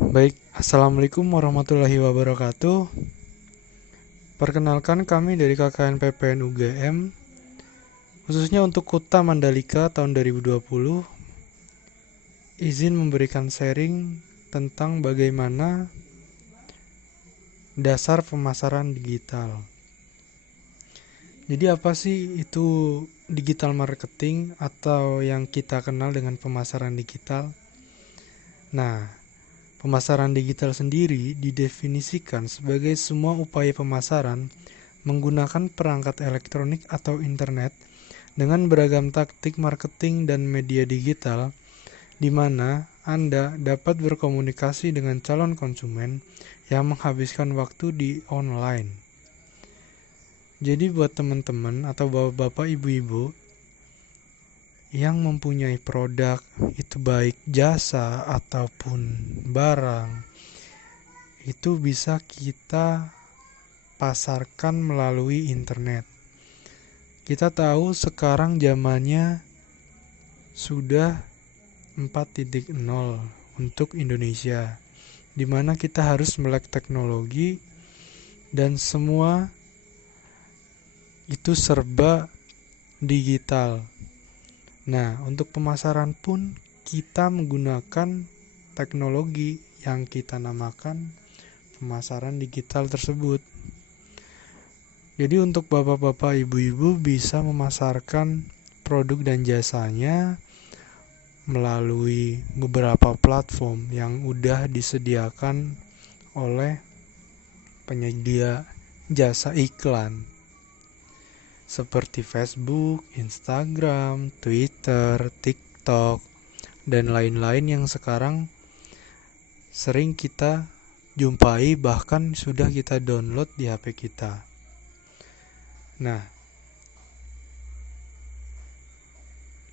Baik, Assalamualaikum warahmatullahi wabarakatuh. Perkenalkan kami dari KKN PPN UGM, khususnya untuk Kuta Mandalika tahun 2020, izin memberikan sharing tentang bagaimana dasar pemasaran digital. Jadi apa sih itu digital marketing atau yang kita kenal dengan pemasaran digital? Nah, pemasaran digital sendiri didefinisikan sebagai semua upaya pemasaran menggunakan perangkat elektronik atau internet dengan beragam taktik marketing dan media digital, di mana Anda dapat berkomunikasi dengan calon konsumen yang menghabiskan waktu di online. Jadi buat teman-teman atau bapak-bapak, ibu-ibu yang mempunyai produk, itu baik jasa ataupun barang, itu bisa kita pasarkan melalui internet. Kita tahu sekarang zamannya sudah 4.0 untuk Indonesia, di mana kita harus melek teknologi dan semua itu serba digital. Nah, untuk pemasaran pun kita menggunakan teknologi yang kita namakan pemasaran digital tersebut. Jadi untuk bapak-bapak, ibu-ibu bisa memasarkan produk dan jasanya melalui beberapa platform yang udah disediakan oleh penyedia jasa iklan seperti Facebook, Instagram, Twitter, TikTok, dan lain-lain yang sekarang sering kita jumpai, bahkan sudah kita download di HP kita. Nah,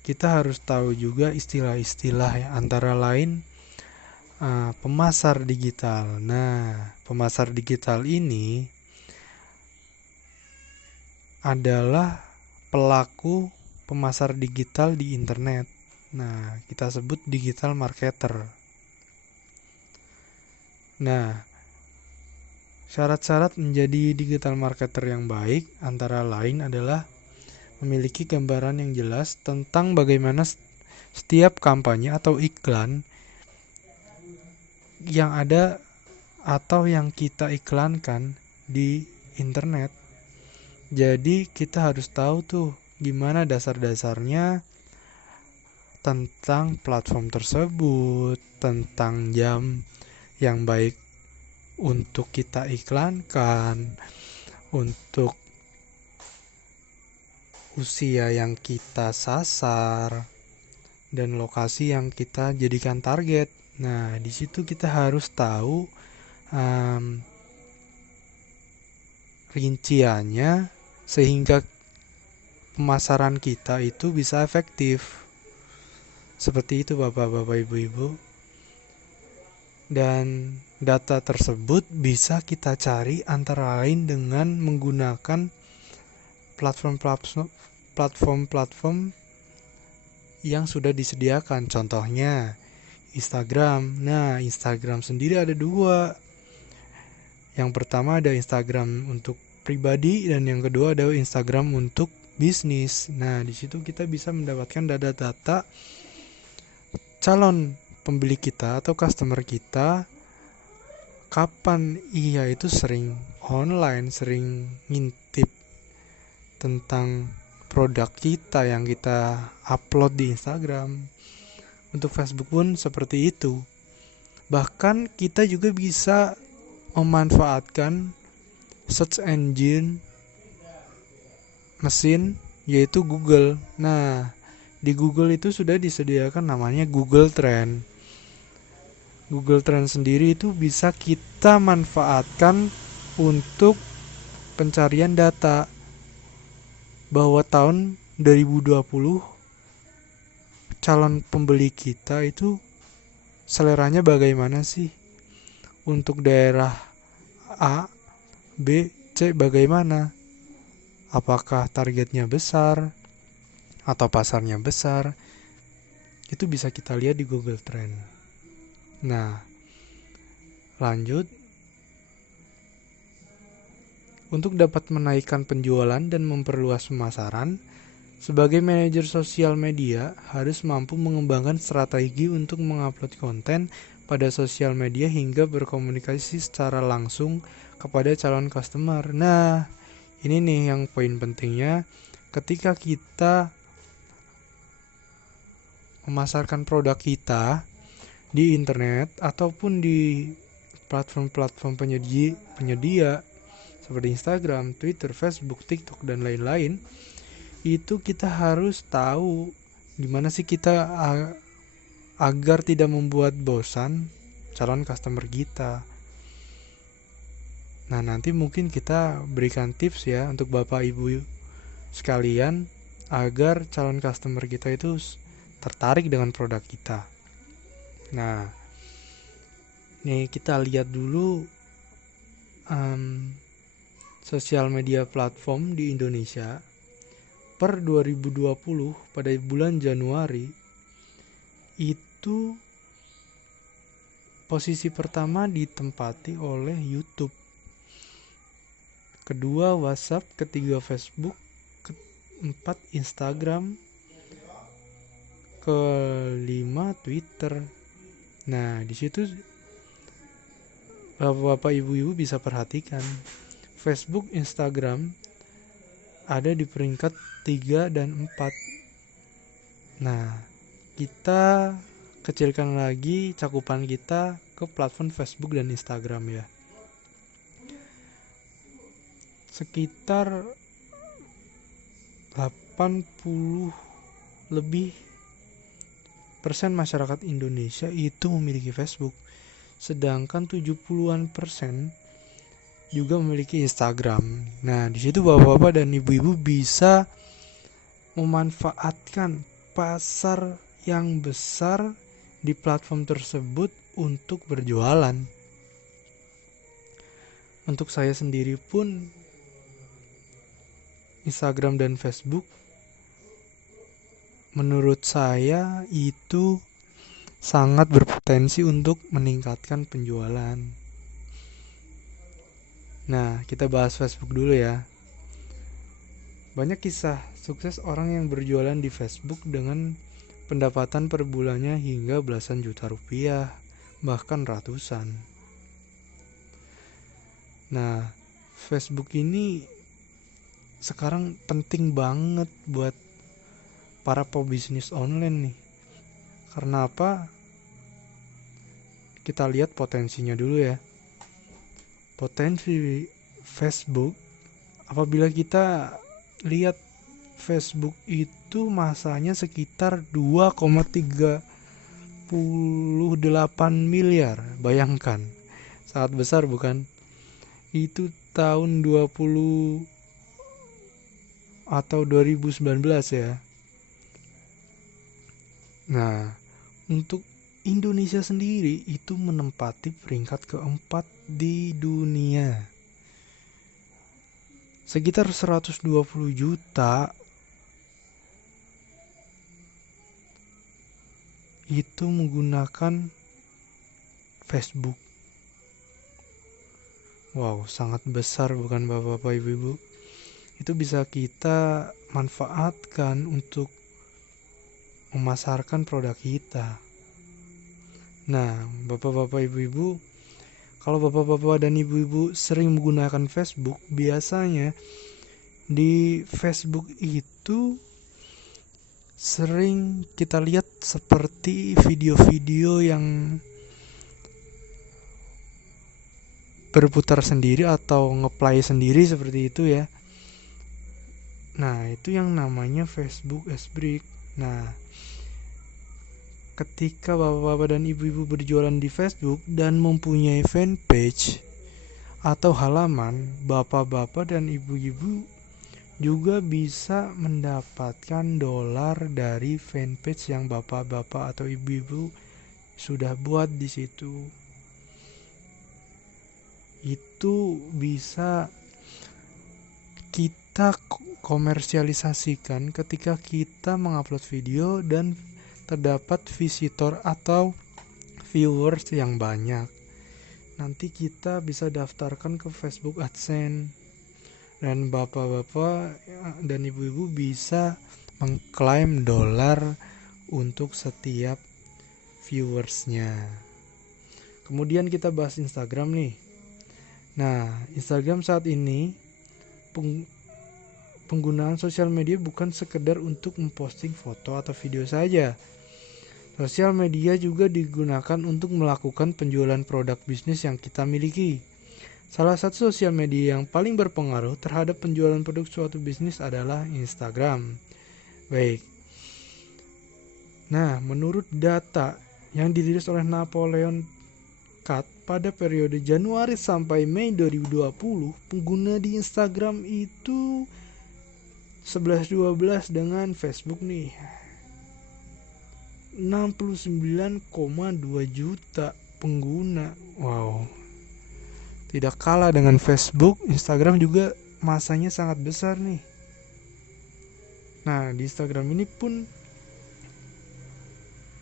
kita harus tahu juga istilah-istilah ya, antara lain pemasar digital. Nah, pemasar digital ini adalah pelaku pemasar digital di internet. Nah, kita sebut digital marketer. Nah, syarat-syarat menjadi digital marketer yang baik antara lain adalah memiliki gambaran yang jelas tentang bagaimana setiap kampanye atau iklan yang ada atau yang kita iklankan di internet. Jadi kita harus tahu tuh gimana dasar-dasarnya tentang platform tersebut, tentang jam yang baik untuk kita iklankan, untuk usia yang kita sasar, dan lokasi yang kita jadikan target. Nah, di situ kita harus tahu rinciannya sehingga pemasaran kita itu bisa efektif. Seperti itu Bapak-bapak, Ibu-ibu. Dan data tersebut bisa kita cari antara lain dengan menggunakan platform-platform yang sudah disediakan. Contohnya Instagram. Nah, Instagram sendiri ada dua. Yang pertama ada Instagram untuk pribadi dan yang kedua ada Instagram untuk bisnis. Nah, di situ kita bisa mendapatkan data-data calon pembeli kita atau customer kita, kapan ia itu sering online, sering ngintip tentang produk kita yang kita upload di Instagram. Untuk Facebook pun seperti itu. Bahkan kita juga bisa memanfaatkan search engine mesin yaitu Google. Nah, di Google itu sudah disediakan namanya Google Trend. Google Trend sendiri itu bisa kita manfaatkan untuk pencarian data bahwa tahun 2020 calon pembeli kita itu seleranya bagaimana sih? Untuk daerah A, B, C bagaimana? Apakah targetnya besar atau pasarnya besar? Itu bisa kita lihat di Google Trend. Nah, Lanjut, untuk dapat menaikkan penjualan dan memperluas pemasaran, sebagai manajer sosial media harus mampu mengembangkan strategi untuk mengupload konten pada sosial media hingga berkomunikasi secara langsung kepada calon customer. Nah, ini nih yang poin pentingnya ketika kita memasarkan produk kita di internet ataupun di platform-platform penyedia seperti Instagram, Twitter, Facebook, TikTok, dan lain-lain. Itu kita harus tahu gimana sih kita agar tidak membuat bosan calon customer kita. Nah, nanti mungkin kita berikan tips ya untuk Bapak Ibu sekalian agar calon customer kita itu tertarik dengan produk kita. Nah, nih kita lihat dulu sosial media platform di Indonesia per 2020 pada bulan Januari itu posisi pertama ditempati oleh YouTube, kedua WhatsApp, ketiga Facebook, keempat Instagram, kelima Twitter. Nah, di situ Bapak Ibu bisa perhatikan Facebook, Instagram ada di peringkat 3 dan 4. Nah, kita kecilkan lagi cakupan kita ke platform Facebook dan Instagram ya. Sekitar 80 lebih persen masyarakat Indonesia itu memiliki Facebook, sedangkan 70-an persen juga memiliki Instagram. Nah, di situ bapak-bapak dan ibu-ibu bisa memanfaatkan pasar yang besar di platform tersebut untuk berjualan. Untuk saya sendiri pun Instagram dan Facebook menurut saya itu sangat berpotensi untuk meningkatkan penjualan. Nah, kita bahas Facebook dulu ya. Banyak kisah sukses orang yang berjualan di Facebook dengan pendapatan per bulannya hingga belasan juta rupiah, bahkan ratusan. Nah, Facebook ini sekarang penting banget buat para pebisnis online nih. Karena apa? Kita lihat potensinya dulu ya. Potensi Facebook, apabila kita lihat Facebook itu masanya sekitar 2,38 miliar. Bayangkan, sangat besar bukan? Itu tahun 20 atau 2019 ya. Nah, untuk Indonesia sendiri itu menempati peringkat keempat di dunia. Sekitar 120 juta itu menggunakan Facebook. Wow, sangat besar bukan bapak-bapak ibu-ibu? Itu bisa kita manfaatkan untuk memasarkan produk kita. Nah, bapak-bapak ibu-ibu, kalau bapak-bapak dan ibu-ibu sering menggunakan Facebook, biasanya di Facebook itu sering kita lihat seperti video-video yang berputar sendiri atau ngeplay sendiri seperti itu ya. Nah, itu yang namanya Facebook Break. Nah, ketika bapak-bapak dan ibu-ibu berjualan di Facebook dan mempunyai fanpage atau halaman, bapak-bapak dan ibu-ibu juga bisa mendapatkan dolar dari fanpage yang bapak-bapak atau ibu-ibu sudah buat di situ. Itu bisa kita komersialisasikan ketika kita mengupload video dan terdapat visitor atau viewers yang banyak. nanti kita bisa daftarkan ke Facebook AdSense, dan bapak-bapak dan ibu-ibu bisa mengklaim dolar untuk setiap viewersnya. Kemudian kita bahas Instagram nih. Nah, Instagram saat ini penggunaan sosial media bukan sekedar untuk memposting foto atau video saja. Sosial media juga digunakan untuk melakukan penjualan produk bisnis yang kita miliki. Salah satu sosial media yang paling berpengaruh terhadap penjualan produk suatu bisnis adalah Instagram. Baik. Nah, menurut data yang dirilis oleh Napoleon Cat pada periode Januari sampai Mei 2020, pengguna di Instagram itu 11-12 dengan Facebook nih. 69,2 juta pengguna. Wow. Tidak kalah dengan Facebook, Instagram juga masanya sangat besar nih. Nah, di Instagram ini pun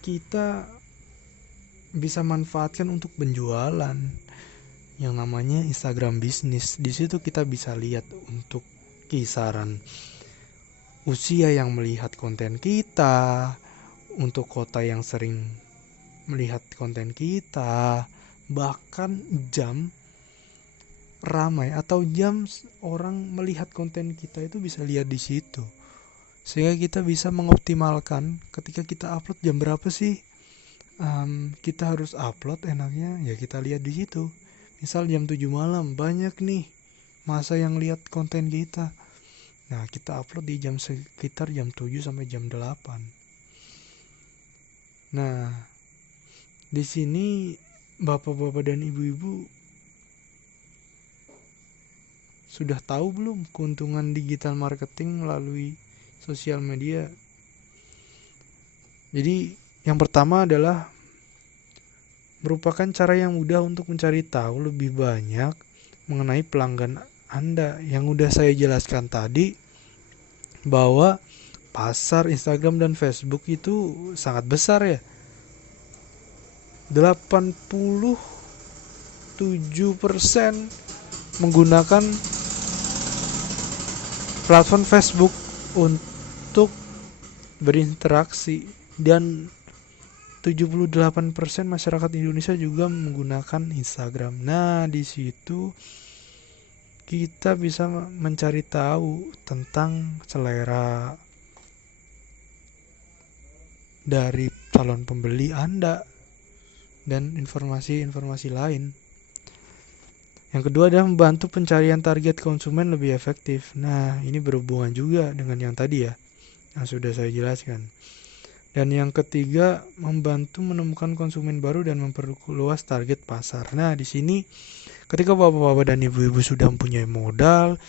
kita bisa manfaatkan untuk penjualan yang namanya Instagram bisnis. Di situ kita bisa lihat untuk kisaran usia yang melihat konten kita, untuk kota yang sering melihat konten kita, bahkan jam ramai atau jam orang melihat konten kita itu bisa lihat di situ. Sehingga kita bisa mengoptimalkan ketika kita upload jam berapa sih kita harus upload, enaknya ya kita lihat di situ. Misal jam 7 malam banyak nih masa yang lihat konten kita. Nah, kita upload di jam sekitar jam 7 sampai jam 8. Nah, di sini bapak-bapak dan ibu-ibu sudah tahu belum keuntungan digital marketing melalui sosial media? Jadi yang pertama adalah merupakan cara yang mudah untuk mencari tahu lebih banyak mengenai pelanggan Anda. Yang udah saya jelaskan tadi, bahwa pasar Instagram dan Facebook itu sangat besar ya. 87% menggunakan platform Facebook untuk berinteraksi, dan 78% masyarakat Indonesia juga menggunakan Instagram. Nah, di situ kita bisa mencari tahu tentang selera dari calon pembeli Anda dan informasi-informasi lain. Yang kedua adalah membantu pencarian target konsumen lebih efektif. Nah, ini berhubungan juga dengan yang tadi ya, yang sudah saya jelaskan. Dan yang ketiga, membantu menemukan konsumen baru dan memperluas target pasar. Nah, di sini ketika bapak-bapak dan ibu-ibu sudah mempunyai modal,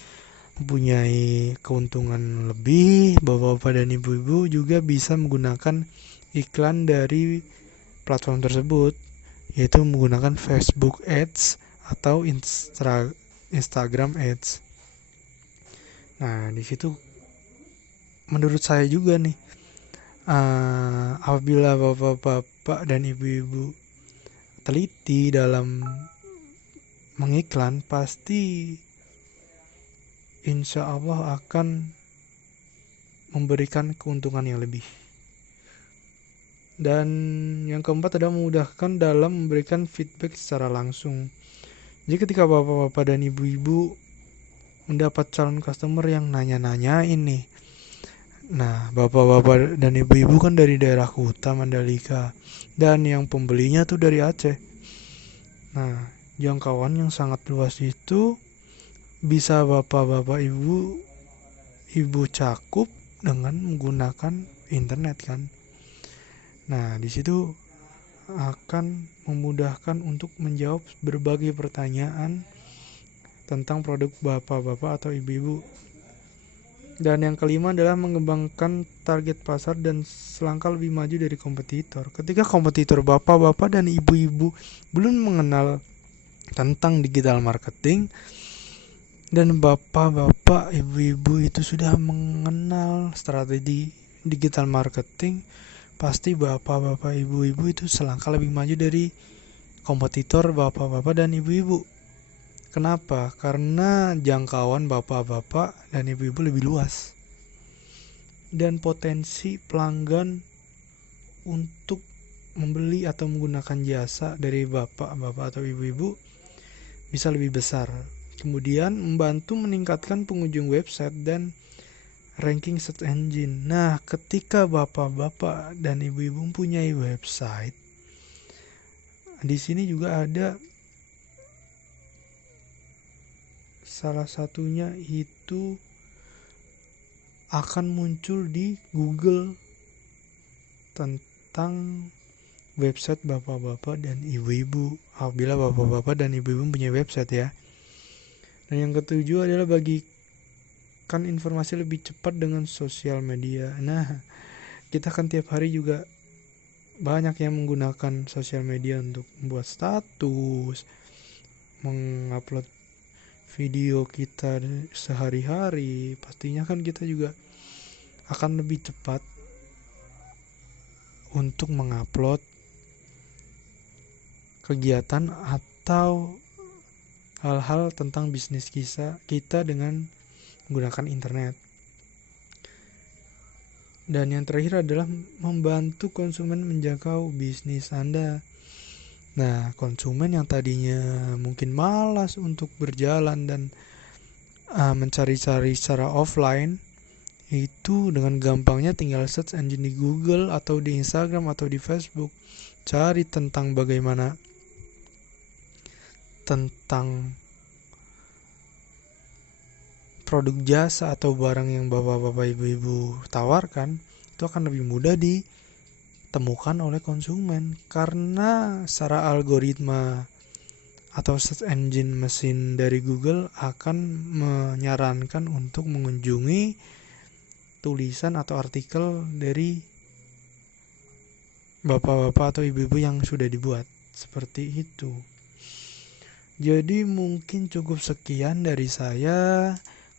mempunyai keuntungan lebih, bapak-bapak dan ibu-ibu juga bisa menggunakan iklan dari platform tersebut, yaitu menggunakan Facebook Ads atau Instagram Ads. Nah, di situ menurut saya juga nih, apabila bapak-bapak dan ibu-ibu teliti dalam mengiklan, pasti insya Allah akan memberikan keuntungan yang lebih. Dan yang keempat adalah memudahkan dalam memberikan feedback secara langsung. Jadi ketika bapak-bapak dan ibu-ibu mendapat calon customer yang nanya-nanyain nih, nah bapak-bapak dan ibu-ibu kan dari daerah Kuta, Mandalika, dan yang pembelinya tuh dari Aceh. Nah, jangkauan yang sangat luas itu bisa bapak-bapak ibu cakup dengan menggunakan internet kan. Nah, di situ akan memudahkan untuk menjawab berbagai pertanyaan tentang produk bapak-bapak atau ibu-ibu. Dan yang kelima adalah mengembangkan target pasar dan selangkah lebih maju dari kompetitor. Ketika kompetitor bapak-bapak dan ibu-ibu belum mengenal tentang digital marketing, dan bapak-bapak ibu-ibu itu sudah mengenal strategi digital marketing, pasti bapak-bapak ibu-ibu itu selangkah lebih maju dari kompetitor bapak-bapak dan ibu-ibu. Kenapa? Karena jangkauan bapak-bapak dan ibu-ibu lebih luas. Dan potensi pelanggan untuk membeli atau menggunakan jasa dari bapak-bapak atau ibu-ibu bisa lebih besar. Kemudian membantu meningkatkan pengunjung website dan ranking search engine. Nah, ketika bapak-bapak dan ibu-ibu mempunyai website, di sini juga ada salah satunya itu akan muncul di Google tentang website bapak-bapak dan ibu-ibu. Apabila bapak-bapak dan ibu-ibu punya website ya. Dan yang ketujuh adalah bagikan informasi lebih cepat dengan sosial media. Nah, kita kan tiap hari juga banyak yang menggunakan sosial media untuk membuat status, mengupload video kita sehari-hari. Pastinya kan kita juga akan lebih cepat untuk mengupload kegiatan atau hal-hal tentang bisnis kita dengan menggunakan internet. Dan yang terakhir adalah membantu konsumen menjangkau bisnis Anda. Nah, konsumen yang tadinya mungkin malas untuk berjalan dan mencari-cari secara offline, itu dengan gampangnya tinggal search engine di Google atau di Instagram atau di Facebook, cari tentang bagaimana tentang produk jasa atau barang yang bapak-bapak ibu-ibu tawarkan, itu akan lebih mudah ditemukan oleh konsumen karena secara algoritma atau search engine mesin dari Google akan menyarankan untuk mengunjungi tulisan atau artikel dari bapak-bapak atau ibu-ibu yang sudah dibuat. Seperti itu. Jadi mungkin cukup sekian dari saya.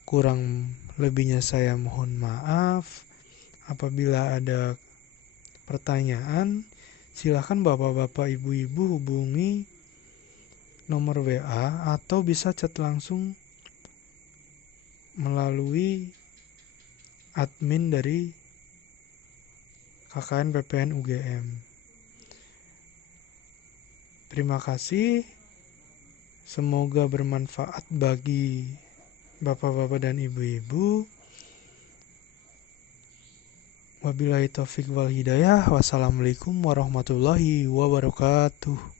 Kurang lebihnya saya mohon maaf. Apabila ada pertanyaan, silakan bapak-bapak ibu-ibu hubungi nomor WA atau bisa chat langsung melalui admin dari KKN PPN UGM. Terima kasih. Semoga bermanfaat bagi bapak-bapak dan ibu-ibu. Wabillahi taufiq wal hidayah. Wassalamualaikum warahmatullahi wabarakatuh.